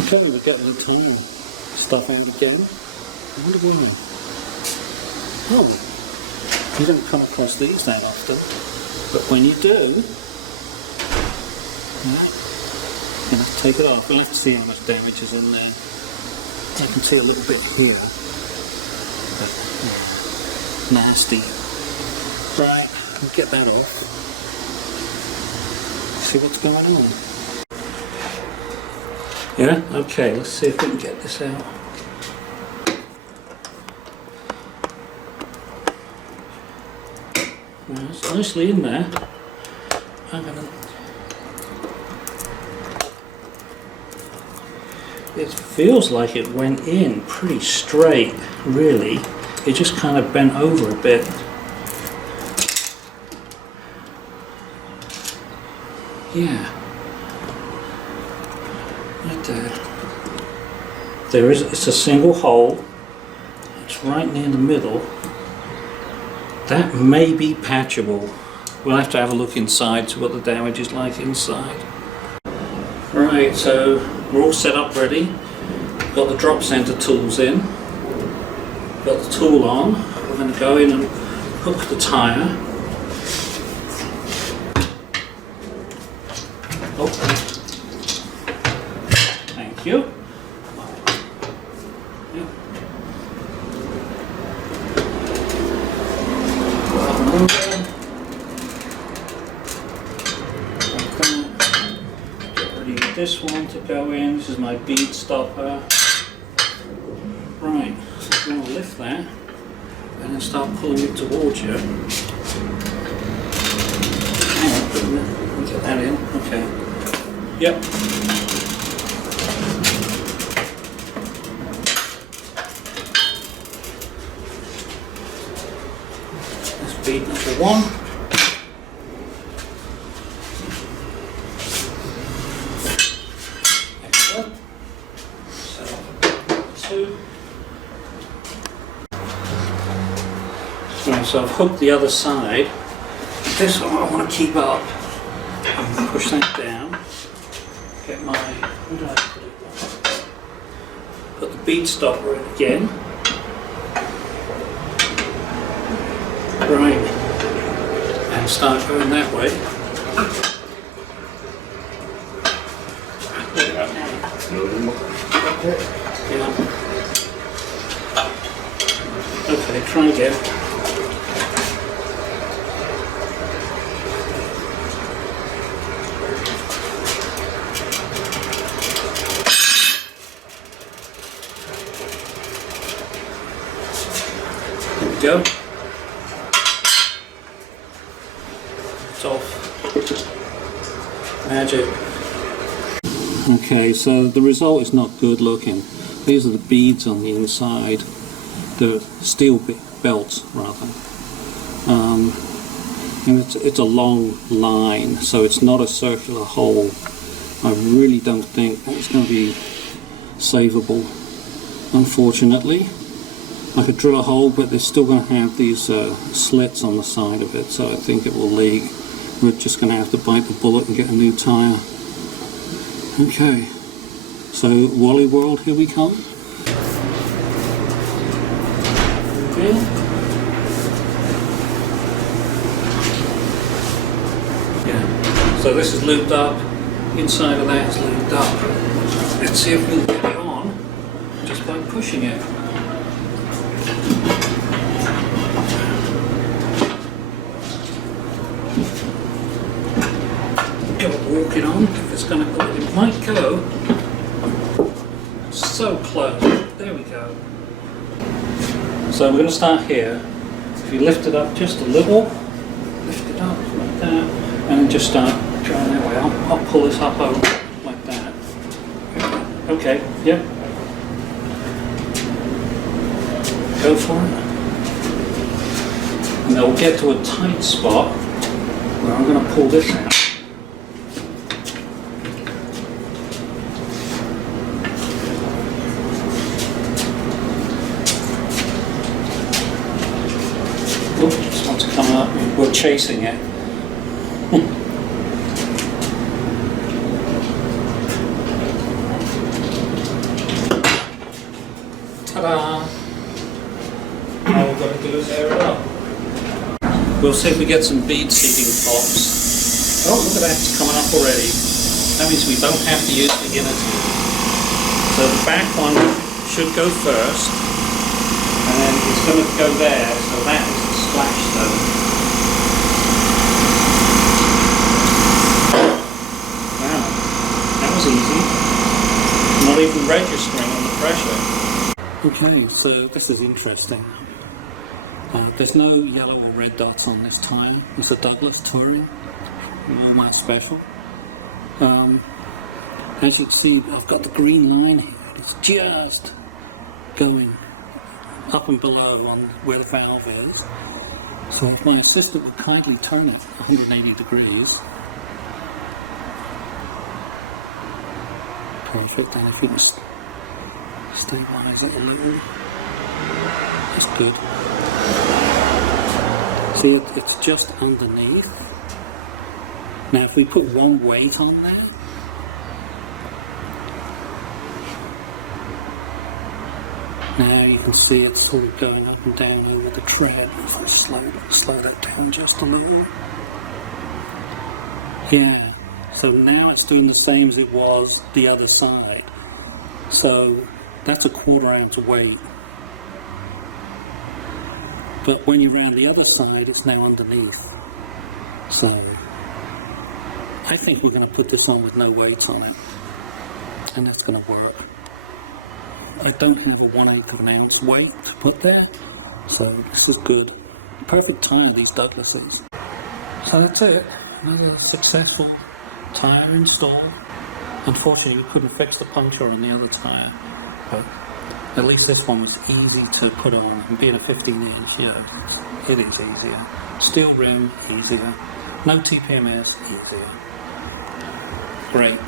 Okay, we've got the tire stuff out again. I wonder why. Oh, you don't come across these that often, but when you do, right, you have to take it off. We'll have to see how much damage is in there. I can see a little bit here, but yeah, nasty. Right, we'll get that off. See what's going on. Yeah, okay, let's see if we can get this out. Well, it's nicely in there. It feels like it went in pretty straight, really. It just kind of bent over a bit. Yeah. Right there. It's a single hole. It's right near the middle. That may be patchable. We'll have to have a look inside to what the damage is like inside. Right, so we're all set up ready. Got the drop center tools in. Got the tool on. We're going to go in and hook the tire. Oh. Thank you. Yep. Get ready with this one to go in. This is my bead stopper. Right, so I'm going to lift that and then start pulling it towards you. Hang on, get that in. Okay. Yep. That's bead number one. Excellent. Set off two. Right, so I've hooked the other side. This one I want to keep up. I'm going to push that down. Get my, where did I put it? Put the bead stopper in again. Right, and start going that way. Yeah. Okay, try again. Go. It's off. Magic. Okay, so the result is not good looking. These are the beads on the inside. The steel belts, rather. And it's a long line, so it's not a circular hole. I really don't think that's going to be savable, unfortunately. I could drill a hole, but they're still going to have these slits on the side of it, so I think it will leak. We're just going to have to bite the bullet and get a new tire. Okay, so Wally World, here we come. Okay. Yeah, so this is looped up, inside of that is looped up. Let's see if we can get it on just by pushing it. Walk it on if it's going to go. It might go. So close. There we go. So we're going to start here. If you lift it up just a little, lift it up like that, and then just start drawing that way. I'll pull this up over like that. Okay. Yep. Go for it. And then we'll get to a tight spot where I'm going to pull this out. Just wants to come up. We're chasing it. Ta-da! All we've got to do is air it up. We'll see if we get some bead seating pops. Oh, look at that, it's coming up already. That means we don't have to use the inner tube. So the back one should go first, and then it's going to go there, so that is the splash zone. Wow, that was easy. Not even registering on the pressure. Okay, so this is interesting. There's no yellow or red dots on this tyre. It's a Douglas Touring, Walmart special. As you can see, I've got the green line here. It's just going up and below on where the valve is. So if my assistant would kindly turn it 180 degrees. Perfect, and if you can stabilize it a little, that's good. See, it's just underneath. Now if we put one weight on there, now you can see it's sort of going up and down over the tread. If I slow that down just a little. Yeah, so now it's doing the same as it was the other side. So that's a 1/4 ounce weight. But when you're around the other side, it's now underneath. So I think we're going to put this on with no weights on it, and that's going to work. I don't have a 1/8 of an ounce weight to put there, so this is good. Perfect time, these Douglases. So that's it. Another successful tyre install. Unfortunately, we couldn't fix the puncture on the other tyre, but at least this one was easy to put on. And being a 15-inch, yeah, it is easier. Steel rim, easier. No TPMS, easier. Great.